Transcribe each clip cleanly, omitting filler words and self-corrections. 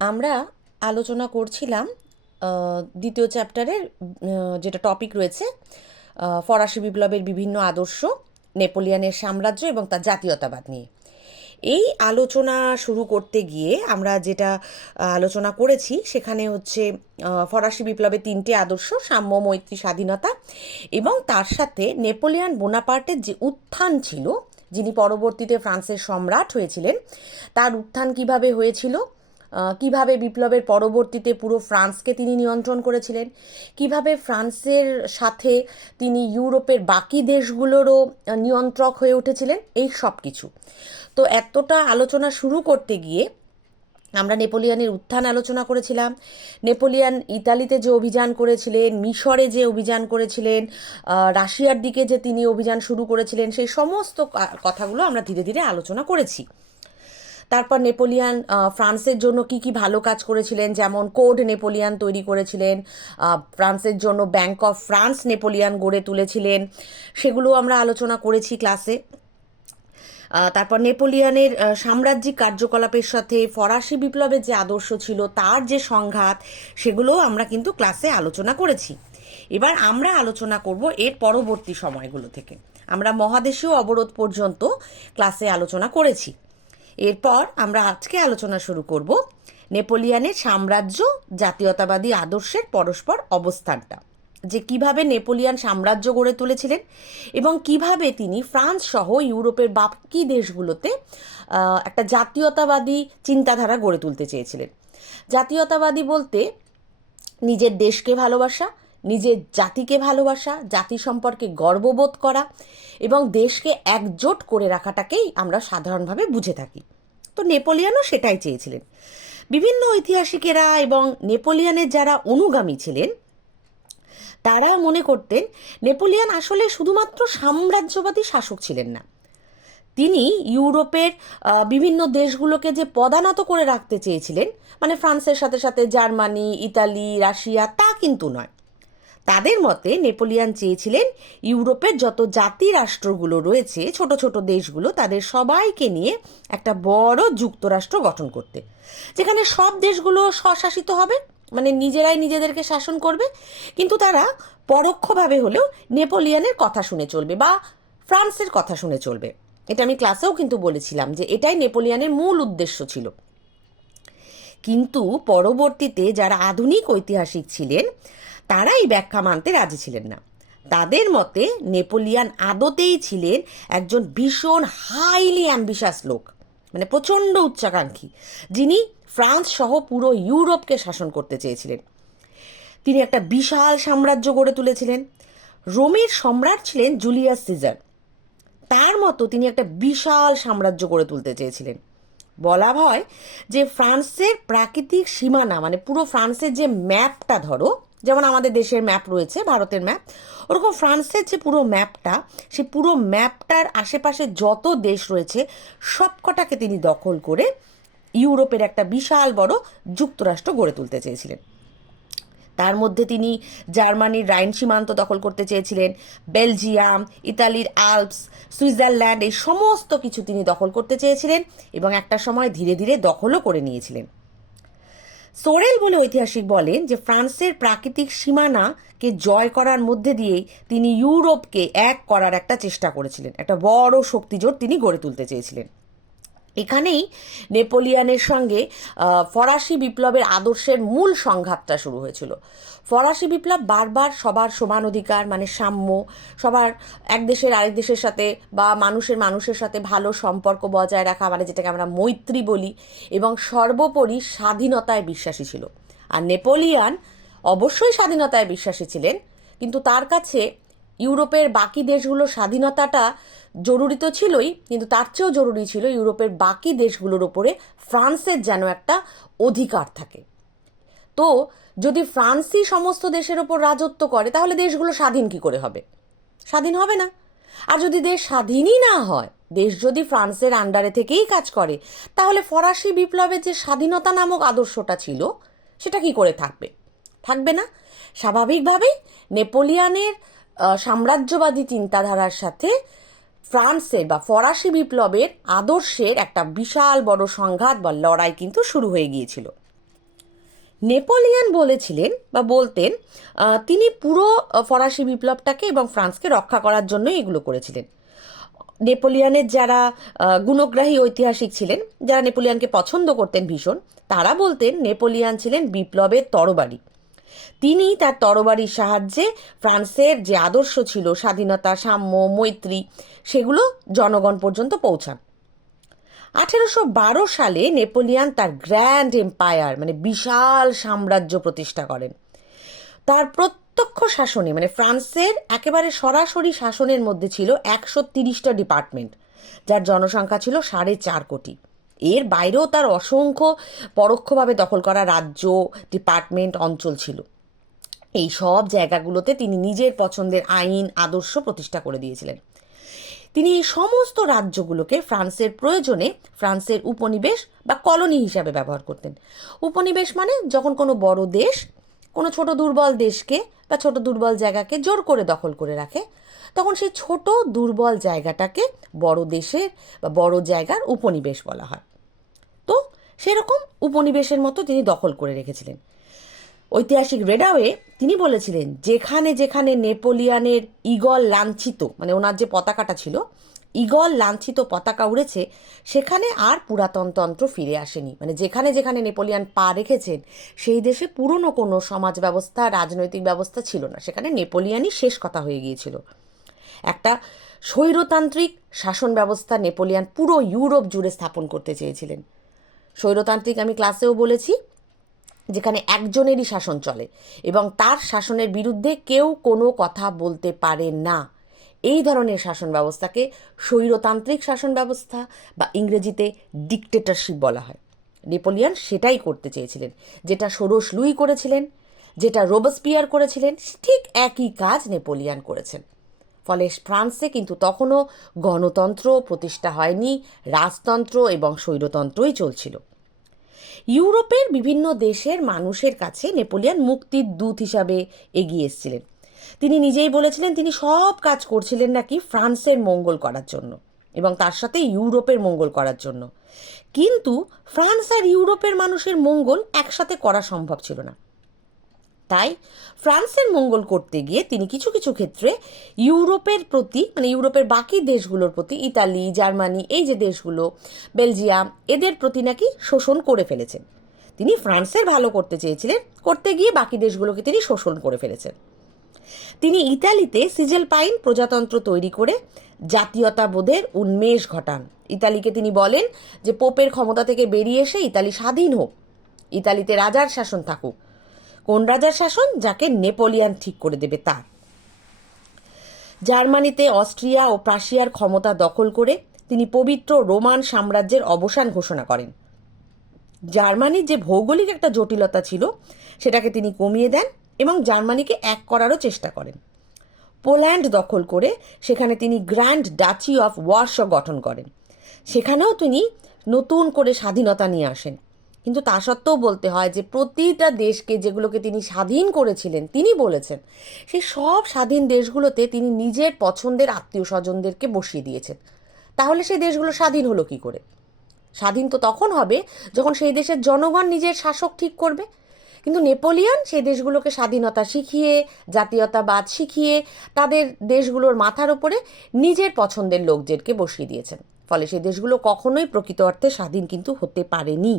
আমরা আলোচনা করছিলাম দ্বিতীয় চ্যাপ্টারের যেটা টপিক রয়েছে ফরাসি বিপ্লবের বিভিন্ন আদর্শ, নেপোলিয়নের সাম্রাজ্য এবং তার জাতীয়তাবাদ নিয়ে। এই আলোচনা শুরু করতে গিয়ে আমরা যেটা আলোচনা করেছি সেখানে হচ্ছে ফরাসি বিপ্লবের তিনটে আদর্শ: সাম্য, মৈত্রী, স্বাধীনতা, এবং তার সাথে নেপোলিয়ন বোনাপার্টের যে উত্থান ছিল, যিনি পরবর্তীতে ফ্রান্সের সম্রাট হয়েছিলেন, তার উত্থান কিভাবে হয়েছিল, কিভাবে বিপ্লবের পরবর্তীতে পুরো ফ্রান্সকে তিনি নিয়ন্ত্রণ করেছিলেন, কিভাবে ফ্রান্সের সাথে তিনি ইউরোপের বাকি দেশগুলোরও নিয়ন্ত্রক হয়ে উঠেছিলেন, এই সব কিছু। তো এতটা আলোচনা শুরু করতে গিয়ে আমরা নেপোলিয়নের উত্থান আলোচনা করেছিলাম, নেপোলিয়ন ইতালিতে যে অভিযান করেছিলেন, মিশরে যে অভিযান করেছিলেন, রাশিয়ার দিকে যে তিনি অভিযান শুরু করেছিলেন, সেই সমস্ত কথাগুলো আমরা ধীরে ধীরে আলোচনা করেছি। তারপর নেপোলিয়ন ফ্রান্সের জন্য কি কি ভালো কাজ করেছিলেন, যেমন কোড নেপোলিয়ন তৈরি করেছিলেন, ফ্রান্সের জন্য ব্যাংক অফ ফ্রান্স নেপোলিয়ন গড়ে তুলেছিলেন, সেগুলো আমরা আলোচনা করেছি ক্লাসে। তারপর নেপোলিয়নের সাম্রাজ্যিক কার্যকলাপের সাথে ফরাসি বিপ্লবের যে আদর্শ ছিল, তার যে সংঘাত, সেগুলোও আমরা কিন্তু ক্লাসে আলোচনা করেছি। এবার আমরা আলোচনা করব এর পরবর্তী সময়গুলো থেকে। আমরা মহাদেশীয় অবরোধ পর্যন্ত ক্লাসে আলোচনা করেছি। এরপর আমরা আজকে আলোচনা শুরু করব নেপোলিয়নের সাম্রাজ্য জাতীয়তাবাদী আদর্শের পরস্পর অবস্থানটা, যে কিভাবে নেপোলিয়ন সাম্রাজ্য গড়ে তুলেছিলেন এবং কিভাবে তিনি ফ্রান্স সহ ইউরোপের বাকি দেশগুলোতে একটা জাতীয়তাবাদী চিন্তাধারা গড়ে তুলতে চেয়েছিলেন। জাতীয়তাবাদী বলতে নিজের দেশকে ভালোবাসা, নিজের জাতিকে ভালোবাসা, জাতি সম্পর্কে গর্ববোধ করা এবং দেশকে একজোট করে রাখাটাকেই আমরা সাধারণভাবে বুঝে থাকি। তো নেপোলিয়নও সেটাই চেয়েছিলেন। বিভিন্ন ঐতিহাসিকেরা এবং নেপোলিয়নের যারা অনুগামী ছিলেন, তারা মনে করতেন নেপোলিয়ন আসলে শুধুমাত্র সাম্রাজ্যবাদী শাসক ছিলেন না, তিনি ইউরোপের বিভিন্ন দেশগুলোকে যে পদানত করে রাখতে চেয়েছিলেন, মানে ফ্রান্সের সাথে সাথে জার্মানি, ইতালি, রাশিয়া, তা কিন্তু নয়। তাদের মতে নেপোলিয়ন চেয়েছিলেন ইউরোপের যত জাতি রাষ্ট্রগুলো রয়েছে, ছোট ছোট দেশগুলো, তাদের সবাইকে নিয়ে একটা বড় যুক্তরাষ্ট্র গঠন করতে, যেখানে সব দেশগুলো স্বশাসিত হবে, মানে নিজেরাই নিজেদেরকে শাসন করবে, কিন্তু তারা পরোক্ষভাবে হলেও নেপোলিয়নের কথা শুনে চলবে বা ফ্রান্সের কথা শুনে চলবে। এটা আমি ক্লাসেও কিন্তু বলেছিলাম যে এটাই নেপোলিয়নের মূল উদ্দেশ্য ছিল। কিন্তু পরবর্তীতে যারা আধুনিক ঐতিহাসিক ছিলেন, তারা এই ব্যাখ্যা মানতে রাজি ছিলেন না। তাদের মতে নেপোলিয়ন আদতেই ছিলেন একজন ভীষণ হাইলি অ্যাম্বিশাস লোক, মানে প্রচণ্ড উচ্চাকাঙ্ক্ষী, যিনি ফ্রান্স সহ পুরো ইউরোপকে শাসন করতে চেয়েছিলেন। তিনি একটা বিশাল সাম্রাজ্য গড়ে তুলেছিলেন। রোমের সম্রাট ছিলেন জুলিয়াস সিজার, তার মতো তিনি একটা বিশাল সাম্রাজ্য গড়ে তুলতে চেয়েছিলেন। বলা হয় যে ফ্রান্সের প্রাকৃতিক সীমানা, মানে পুরো ফ্রান্সের যে ম্যাপটা, ধরো যেমন আমাদের দেশের ম্যাপ রয়েছে, ভারতের ম্যাপ, ওরকম ফ্রান্সের যে পুরো ম্যাপটা, সেই পুরো ম্যাপটার আশেপাশে যত দেশ রয়েছে সবকটাকে তিনি দখল করে ইউরোপের একটা বিশাল বড় যুক্তরাষ্ট্র গড়ে তুলতে চেয়েছিলেন। তার মধ্যে তিনি জার্মানির রাইন সীমান্ত দখল করতে চেয়েছিলেন, বেলজিয়াম, ইতালির আল্পস, সুইজারল্যান্ড, এই সমস্ত কিছু তিনি দখল করতে চেয়েছিলেন এবং একটা সময় ধীরে ধীরে দখলও করে নিয়েছিলেন। সোরেল বলে ঐতিহাসিক বলেন যে ফ্রান্সের প্রাকৃতিক সীমানাকে জয় করার মধ্যে দিয়েই তিনি ইউরোপকে এক করার একটা চেষ্টা করেছিলেন, একটা বড় শক্তিজোট তিনি গড়ে তুলতে চেয়েছিলেন। এখানেই নেপোলিয়নের সঙ্গে ফরাসি বিপ্লবের আদর্শের মূল সংঘাতটা শুরু হয়েছিল। ফরাসি বিপ্লব বারবার সবার সমান অধিকার, মানে সাম্য, সবার এক দেশের আরেক দেশের সাথে বা মানুষের মানুষের সাথে ভালো সম্পর্ক বজায় রাখা, মানে যেটাকে আমরা মৈত্রী বলি, এবং সর্বোপরি স্বাধীনতায় বিশ্বাসী ছিল। আর নেপোলিয়ন অবশ্যই স্বাধীনতায় বিশ্বাসী ছিলেন, কিন্তু তার কাছে ইউরোপের বাকি দেশগুলোর স্বাধীনতাটা জরুরি তো ছিলই, কিন্তু তার চেয়েও জরুরি ছিল ইউরোপের বাকি দেশগুলোর ওপরে ফ্রান্সের যেন একটা অধিকার থাকে। তো যদি ফ্রান্সই সমস্ত দেশের ওপর রাজত্ব করে, তাহলে দেশগুলো স্বাধীন কি করে হবে? স্বাধীন হবে না। আর যদি দেশ স্বাধীনই না হয়, দেশ যদি ফ্রান্সের আন্ডারে থেকেই কাজ করে, তাহলে ফরাসি বিপ্লবের যে স্বাধীনতা নামক আদর্শটা ছিল, সেটা কি করে থাকবে? থাকবে না। স্বাভাবিকভাবেই নেপোলিয়নের সাম্রাজ্যবাদী চিন্তাধারার সাথে ফ্রান্সের বা ফরাসি বিপ্লবের আদর্শের একটা বিশাল বড় সংঘাত বা লড়াই কিন্তু শুরু হয়ে গিয়েছিল। নেপোলিয়ন বলেছিলেন বা বলতেন তিনি পুরো ফরাসি বিপ্লবটাকে এবং ফ্রান্সকে রক্ষা করার জন্যই এগুলো করেছিলেন। নেপোলিয়নের যারা গুণগ্রাহী ঐতিহাসিক ছিলেন, যারা নেপোলিয়নকে পছন্দ করতেন ভীষণ, তারা বলতেন নেপোলিয়ন ছিলেন বিপ্লবের তরবারি। তিনি তার তরবারির সাহায্যে ফ্রান্সের যে আদর্শ ছিল স্বাধীনতা, সাম্য, মৈত্রী, সেগুলো জনগণ পর্যন্ত পৌঁছান। 1812 সালে নেপোলিয়ন তার গ্র্যান্ড এম্পায়ার মানে বিশাল সাম্রাজ্য প্রতিষ্ঠা করেন। তার প্রত্যক্ষ শাসনে মানে ফ্রান্সের একেবারে সরাসরি শাসনের মধ্যে ছিল 130টা ডিপার্টমেন্ট, যার জনসংখ্যা ছিল 4.5 কোটি। এর বাইরেও তার অসংখ্য পরোক্ষভাবে দখল করা রাজ্য, ডিপার্টমেন্ট, অঞ্চল ছিল। এই সব জায়গাগুলোতে তিনি নিজের পছন্দের আইন, আদর্শ প্রতিষ্ঠা করে দিয়েছিলেন। তিনি এই সমস্ত রাজ্যগুলোকে ফ্রান্সের প্রয়োজনে ফ্রান্সের উপনিবেশ বা কলোনি হিসাবে ব্যবহার করতেন। উপনিবেশ মানে যখন কোনো বড় দেশ কোনো ছোট দুর্বল দেশকে বা ছোট দুর্বল জায়গাকে জোর করে দখল করে রাখে, তখন সেই ছোট দুর্বল জায়গাটাকে বড় দেশের বা বড় জায়গার উপনিবেশ বলা হয়। তো সেরকম উপনিবেশের মতো তিনি দখল করে রেখেছিলেন। ঐতিহাসিক রেডাওয়ে তিনি বলেছিলেন, যেখানে যেখানে নেপোলিয়নের ঈগল লাঞ্ছিত মানে ওনার যে পতাকাটা ছিল ঈগল লাঞ্ছিত পতাকা উড়েছে, সেখানে আর পুরাতনতন্ত্র ফিরে আসেনি। মানে যেখানে যেখানে নেপোলিয়ন পা রেখেছেন সেই দেশে পুরনো কোনো সমাজ ব্যবস্থা, রাজনৈতিক ব্যবস্থা ছিল না, সেখানে নেপোলিয়নই শেষ কথা হয়ে গিয়েছিল। একটা স্বৈরতান্ত্রিক শাসন ব্যবস্থা নেপোলিয়ন পুরো ইউরোপ জুড়ে স্থাপন করতে চেয়েছিলেন। স্বৈরতান্ত্রিক আমি ক্লাসেও বলেছি, যেখানে একজনেরই শাসন চলে এবং তার শাসনের বিরুদ্ধে কেউ কোনো কথা বলতে পারে না। এই ধরনের শাসন ব্যবস্থাকে স্বৈরতান্ত্রিক শাসন ব্যবস্থা বা ইংরেজিতে ডিকটেটরশিপ বলা হয়। নেপোলিয়ন সেটাই করতে চেয়েছিলেন, যেটা ষোড়শ লুই করেছিলেন, যেটা রোবসপিয়ার করেছিলেন, ঠিক একই কাজ নেপোলিয়ন করেছেন। ফলে ফ্রান্সে কিন্তু তখনও গণতন্ত্র প্রতিষ্ঠা হয়নি, রাজতন্ত্র এবং স্বৈরতন্ত্রই চলছিল। ইউরোপের বিভিন্ন দেশের মানুষের কাছে নেপোলিয়ন মুক্তির দূত হিসাবে এগিয়ে এসেছিলেন। তিনি নিজেই বলেছিলেন তিনি সব কাজ করছিলেন নাকি ফ্রান্সের মঙ্গল করার জন্য এবং তার সাথে ইউরোপের মঙ্গল করার জন্য। কিন্তু ফ্রান্স আর ইউরোপের মানুষের মঙ্গল একসাথে করা সম্ভব ছিল না। তাই ফ্রান্সের মঙ্গল করতে গিয়ে তিনি কিছু কিছু ক্ষেত্রে ইউরোপের প্রতি মানে ইউরোপের বাকি দেশগুলোর প্রতি, ইতালি, জার্মানি, এই যে দেশগুলো, বেলজিয়াম, এদের প্রতি নাকি শোষণ করে ফেলেছেন। তিনি ফ্রান্সের ভালো করতে চেয়েছিলেন, করতে গিয়ে বাকি দেশগুলোকে তিনি শোষণ করে ফেলেছেন। তিনি ইতালিতে সিজেল পাইন প্রজাতন্ত্র তৈরি করে জাতীয়তাবোধের উন্মেষ ঘটান। ইতালিকে তিনি বলেন যে পোপের ক্ষমতা থেকে বেরিয়ে এসে ইতালি স্বাধীন হোক, ইতালিতে রাজার শাসন থাকুক। কোন রাজার শাসন? যাকে নেপোলিয়ন ঠিক করে দেবে তার। জার্মানিতে অস্ট্রিয়া ও প্রাশিয়ার ক্ষমতা দখল করে তিনি পবিত্র রোমান সাম্রাজ্যের অবসান ঘোষণা করেন। জার্মানির যে ভৌগোলিক একটা জটিলতা ছিল সেটাকে তিনি কমিয়ে দেন এবং জার্মানিকে এক করারও চেষ্টা করেন। পোল্যান্ড দখল করে সেখানে তিনি গ্র্যান্ড ডাচি অফ ওয়ারশ গঠন করেন। সেখানেও তিনি নতুন করে স্বাধীনতা নিয়ে আসেন। কিন্তু তা সত্ত্বেও বলতে হয় যে প্রতিটা দেশকে যেগুলোকে তিনি স্বাধীন করেছিলেন, তিনি বলেছেন সেই সব স্বাধীন দেশগুলোতে তিনি নিজের পছন্দের আত্মীয় স্বজনদেরকে বসিয়ে দিয়েছেন। তাহলে সেই দেশগুলো স্বাধীন হলো কি করে? স্বাধীন তো তখন হবে যখন সেই দেশের জনগণ নিজের শাসক ঠিক করবে। কিন্তু নেপোলিয়ন সেই দেশগুলোকে স্বাধীনতা শিখিয়ে, জাতীয়তাবাদ শিখিয়ে তাদের দেশগুলোর মাথার উপরে নিজের পছন্দের লোকদেরকে বসিয়ে দিয়েছেন। ফলে সেই দেশগুলো কখনোই প্রকৃত অর্থে স্বাধীন কিন্তু হতে পারেনি।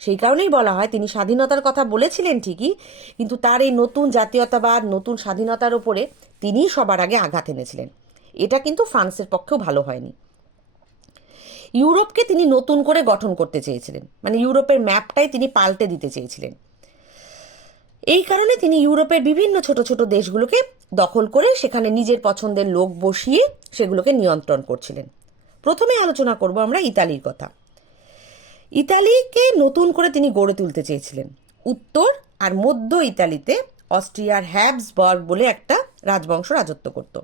সেই কারণেই বলা হয় তিনি স্বাধীনতার কথা বলেছিলেন ঠিকই, কিন্তু তার এই নতুন জাতীয়তাবাদ, নতুন স্বাধীনতার ওপরে তিনিই সবার আগে আঘাত এনেছিলেন। এটা কিন্তু ফ্রান্সের পক্ষেও ভালো হয়নি। ইউরোপকে তিনি নতুন করে গঠন করতে চেয়েছিলেন, মানে ইউরোপের ম্যাপটাই তিনি পাল্টে দিতে চেয়েছিলেন। এই কারণে তিনি ইউরোপের বিভিন্ন ছোট ছোট দেশগুলোকে দখল করে সেখানে নিজের পছন্দের লোক বসিয়ে সেগুলোকে নিয়ন্ত্রণ করছিলেন। প্রথমে আলোচনা করব আমরা ইতালির কথা। ইতালিকে নতুন করে তিনি গড়ে তুলতে চেয়েছিলেন। উত্তর আর মধ্য ইতালিতে অস্ট্রিয়ার হ্যাবসবার্গ বলে একটা রাজবংশ রাজত্ব করত।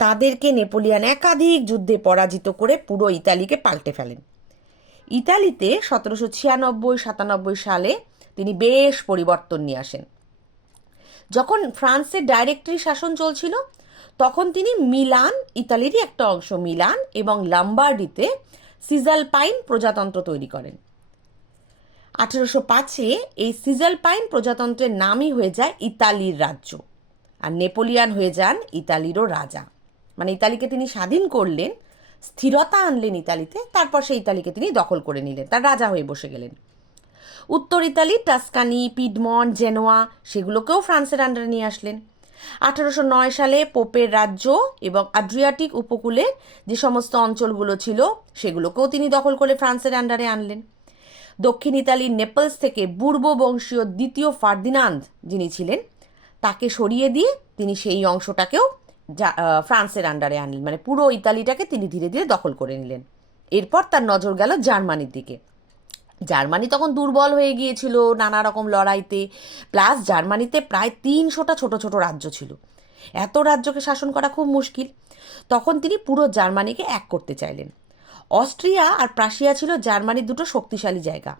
তাদেরকে নেপোলিয়ন একাধিক যুদ্ধে পরাজিত করে পুরো ইতালিকে পাল্টে ফেলেন। ইতালিতে 1796-97 সালে তিনি বেশ পরিবর্তন নিয়ে আসেন। যখন ফ্রান্সের ডাইরেক্টরি শাসন চলছিল তখন তিনি মিলান, ইতালিরই একটা অংশ মিলান এবং লাম্বার্ডিতে সিজালপাইন প্রজাতন্ত্র তৈরি করেন। 1805-এ এই সিজালপাইন প্রজাতন্ত্রের নামই হয়ে যায় ইতালির রাজ্য, আর নেপোলিয়ান হয়ে যান ইতালিরও রাজা। মানে ইতালিকে তিনি স্বাধীন করলেন, স্থিরতা আনলেন ইতালিতে, তারপর সেই ইতালিকে তিনি দখল করে নিলেন, তার রাজা হয়ে বসে গেলেন। উত্তর ইতালি, টাস্কানি, পিডমন্ট, জেনোয়া, সেগুলোকেও ফ্রান্সের আন্ডারে নিয়ে আসলেন। 1809 সালে পোপের রাজ্য এবং আড্রিয়াটিক উপকূলের যে সমস্ত অঞ্চলগুলো ছিল সেগুলোকেও তিনি দখল করে ফ্রান্সের আন্ডারে আনলেন। দক্ষিণ ইতালির নেপলস থেকে বুর্বো বংশীয় দ্বিতীয় ফার্দিনান্দ যিনি ছিলেন, তাকে সরিয়ে দিয়ে তিনি সেই অংশটাকেও ফ্রান্সের আন্ডারে আনলেন, মানে পুরো ইতালিটাকে তিনি ধীরে ধীরে দখল করে নিলেন। এরপর তার নজর গেল জার্মানির দিকে। জার্মানি তখন দুর্বল হয়ে গিয়েছিল নানা রকম লড়াইতে, প্লাস জার্মানিতে প্রায় 300টা ছোট ছোট রাজ্য ছিল। এত রাজ্যকে শাসন করা খুব মুশকিল। তখন তিনি পুরো জার্মানিকে এক করতে চাইলেন। অস্ট্রিয়া আর প্রাশিয়া ছিল জার্মানির দুটো শক্তিশালী জায়গা।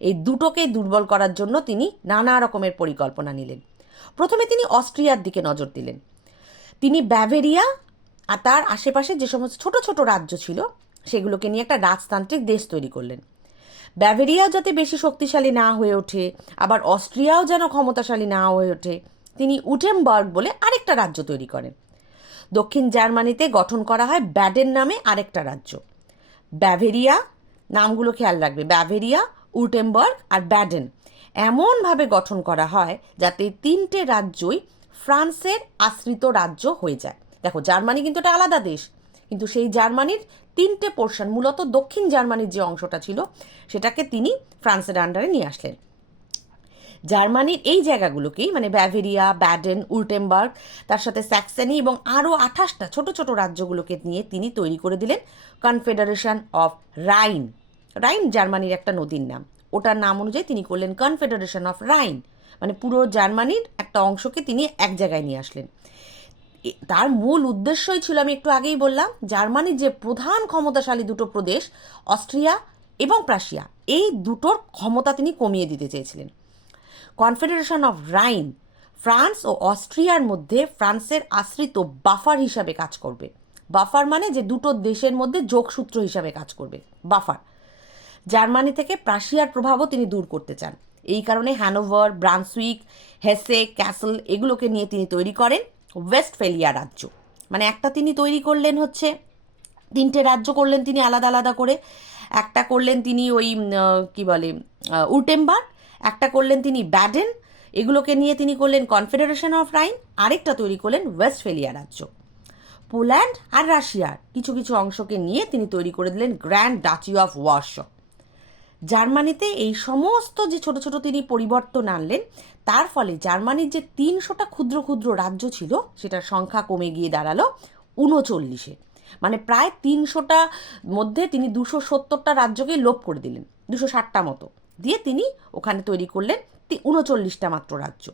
এই দুটোকে দুর্বল করার জন্য তিনি নানা রকমের পরিকল্পনা নিলেন। প্রথমে তিনি অস্ট্রিয়ার দিকে নজর দিলেন। তিনি ব্যাভেরিয়া আর তার আশেপাশে যে সমস্ত ছোট ছোট রাজ্য ছিল সেগুলোকে নিয়ে একটা রাজতান্ত্রিক দেশ তৈরি করলেন। ব্যাভেরিয়াও যাতে বেশি শক্তিশালী না হয়ে ওঠে, আবার অস্ট্রিয়াও যেন ক্ষমতাশালী না হয়ে ওঠে, তিনি উটেমবার্গ বলে আরেকটা রাজ্য তৈরি করেন। দক্ষিণ জার্মানিতে গঠন করা হয় ব্যাডেন নামে আরেকটা রাজ্য। ব্যাভেরিয়া, নামগুলো খেয়াল রাখবে, ব্যাভেরিয়া, উটেমবার্গ আর ব্যাডেন এমনভাবে গঠন করা হয় যাতে 3টে রাজ্যই ফ্রান্সের আশ্রিত রাজ্য হয়ে যায়। দেখো, জার্মানি কিন্তু একটা আলাদা দেশ, কিন্তু সেই জার্মানির 3টে পোর্শন, মূলত দক্ষিণ জার্মানির যে অংশটা ছিল সেটাকে তিনি ফ্রান্সের আন্ডারে নিয়ে আসলেন। জার্মানির এই জায়গাগুলোকেই, মানে ব্যাভেরিয়া, ব্যাডেন, উলটেমবার্গ, তার সাথে স্যাক্সনি এবং আরও 28টা ছোট ছোট রাজ্যগুলোকে নিয়ে তিনি তৈরি করে দিলেন কনফেডারেশন অফ রাইন। রাইন জার্মানির একটা নদীর নাম, ওটার নাম অনুযায়ী তিনি করলেন কনফেডারেশন অফ রাইন, মানে পুরো জার্মানির একটা অংশকে তিনি এক জায়গায় নিয়ে আসলেন। তার মূল উদ্দেশ্যই ছিল, আমি একটু আগেই বললাম, জার্মানির যে প্রধান ক্ষমতাশালী দুটো প্রদেশ অস্ট্রিয়া এবং প্রাশিয়া, এই দুটোর ক্ষমতা তিনি কমিয়ে দিতে চেয়েছিলেন। কনফেডারেশন অফ রাইন ফ্রান্স ও অস্ট্রিয়ার মধ্যে ফ্রান্সের আশ্রিত বাফার হিসাবে কাজ করবে। বাফার মানে যে দুটো দেশের মধ্যে যোগসূত্র হিসাবে কাজ করবে, বাফার। জার্মানি থেকে প্রাশিয়ার প্রভাবও তিনি দূর করতে চান। এই কারণে হ্যানোভার, ব্রান্সউইক, হেসে, ক্যাসল এগুলোকে নিয়ে তিনি তৈরি করেন ওয়েস্টফেলিয়া রাজ্য। মানে একটা তিনি তৈরি করলেন হচ্ছে 3টে রাজ্য করলেন তিনি আলাদা আলাদা করে। একটা করলেন তিনি ওই কি বলে উটেমবার্গ, একটা করলেন তিনি ব্যাডেন, এগুলোকে নিয়ে তিনি করলেন কনফেডারেশন অফ রাইন, আরেকটা তৈরি করলেন ওয়েস্টফেলিয়া রাজ্য। পোল্যান্ড আর রাশিয়ার কিছু কিছু অংশকে নিয়ে তিনি তৈরি করে দিলেন গ্র্যান্ড ডাচি অফ ওয়ার্শ। জার্মানিতে এই সমস্ত যে ছোট ছোট তিনি পরিবর্তন আনলেন, তার ফলে জার্মানির যে 300টা ক্ষুদ্র ক্ষুদ্র রাজ্য ছিল সেটার সংখ্যা কমে গিয়ে দাঁড়ালো 39-এ। মানে প্রায় 300টা মধ্যে তিনি 270টা রাজ্যকে লোপ করে দিলেন, 260টা মতো দিয়ে তিনি ওখানে তৈরি করলেন 39টা মাত্র রাজ্য,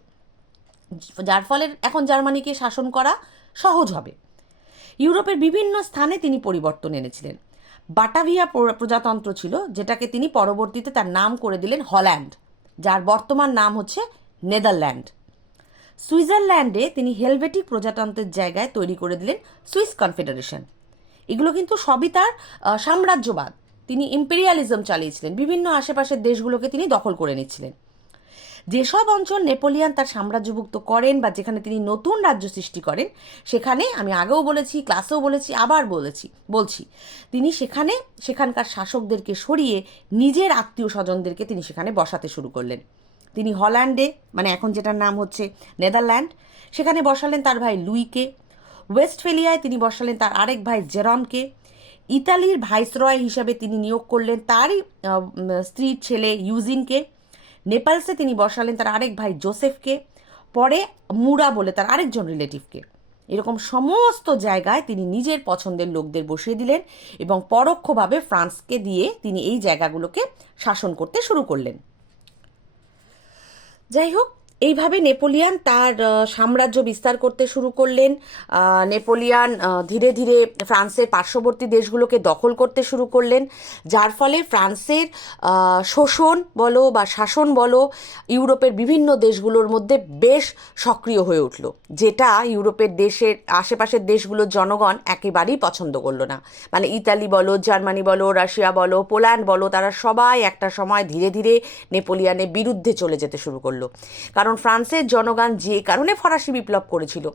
যার ফলে এখন জার্মানিকে শাসন করা সহজ হবে। ইউরোপের বিভিন্ন স্থানে তিনি পরিবর্তন এনেছিলেন। বাটাভিয়া প্রজাতন্ত্র ছিল, যেটাকে তিনি পরবর্তীতে তার নাম করে দিলেন হল্যান্ড, যার বর্তমান নাম হচ্ছে নেদারল্যান্ড। সুইজারল্যান্ডে তিনি হেলভেটিক প্রজাতন্ত্রের জায়গায় তৈরি করে দিলেন সুইস কনফেডারেশন। এগুলো কিন্তু সবই তার সাম্রাজ্যবাদ, তিনি ইম্পেরিয়ালিজম চালিয়েছিলেন, বিভিন্ন আশেপাশের দেশগুলোকে তিনি দখল করে নিচ্ছিলেন। যেসব অঞ্চল নেপোলিয়ান তার সাম্রাজ্যভুক্ত করেন বা যেখানে তিনি নতুন রাজ্য সৃষ্টি করেন, সেখানে আমি আগেও বলেছি, ক্লাসেও বলেছি, আবার বলছি তিনি সেখানকার শাসকদেরকে সরিয়ে নিজের আত্মীয় স্বজনদেরকে তিনি সেখানে বসাতে শুরু করলেন। তিনি হল্যান্ডে, মানে এখন যেটার নাম হচ্ছে নেদারল্যান্ড, সেখানে বসালেন তার ভাই লুইকে। ওয়েস্টফেলিয়ায় তিনি বসালেন তার আরেক ভাই জেরমকে। ইতালির ভাইসরয় হিসাবে তিনি নিয়োগ করলেন তারই স্ত্রীর ছেলে ইউজিনকে। নেপালসে তিনি বসালেন তার আরেক ভাই জোসেফকে, পরে মুরা বলে তার আরেকজন রিলেটিভকে। এরকম সমস্ত জায়গায় তিনি নিজের পছন্দের লোকদের বসিয়ে দিলেন এবং পরোক্ষভাবে ফ্রান্সকে দিয়ে তিনি এই জায়গাগুলোকে শাসন করতে শুরু করলেন। যাই হোক, এইভাবে নেপোলিয়ান তার সাম্রাজ্য বিস্তার করতে শুরু করলেন। নেপোলিয়ান ধীরে ধীরে ফ্রান্সের পার্শ্ববর্তী দেশগুলোকে দখল করতে শুরু করলেন, যার ফলে ফ্রান্সের শোষণ বলো বা শাসন বলো ইউরোপের বিভিন্ন দেশগুলোর মধ্যে বেশ সক্রিয় হয়ে উঠল, যেটা ইউরোপের দেশের আশেপাশের দেশগুলোর জনগণ একেবারেই পছন্দ করলো না। মানে ইতালি বলো, জার্মানি বলো, রাশিয়া বলো, পোল্যান্ড বলো, তারা সবাই একটা সময় ধীরে ধীরে নেপোলিয়ানের বিরুদ্ধে চলে যেতে শুরু করলো। কারণ ফ্রান্সের জনগণ যে কারণে ফরাসি বিপ্লব করেছিল,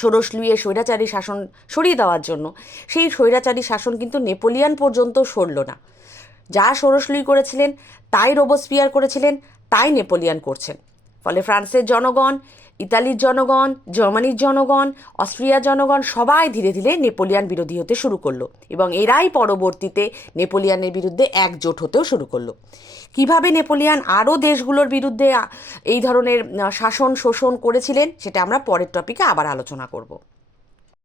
ষোড়শ লুইয়ের স্বৈরাচারী শাসন সরিয়ে দেওয়ার জন্য, সেই স্বৈরাচারী শাসন কিন্তু নেপোলিয়ান পর্যন্ত সরল না। যা ষোড়শ লুই করেছিলেন তাই রোবোস্পিয়ার করেছিলেন, তাই নেপোলিয়ান করছেন। ফলে ফ্রান্সের জনগণ, ইতালির জনগণ, জার্মানির জনগণ, অস্ট্রিয়ার জনগণ সবাই ধীরে ধীরে নেপোলিয়ান বিরোধী হতে শুরু করলো, এবং এরাই পরবর্তীতে নেপোলিয়ানের বিরুদ্ধে একজোট হতেও শুরু করলো। কিভাবে নেপোলিয়ান আরও দেশগুলোর বিরুদ্ধে এই ধরনের শাসন শোষণ করেছিলেন, সেটা আমরা পরের টপিকে আবার আলোচনা করব।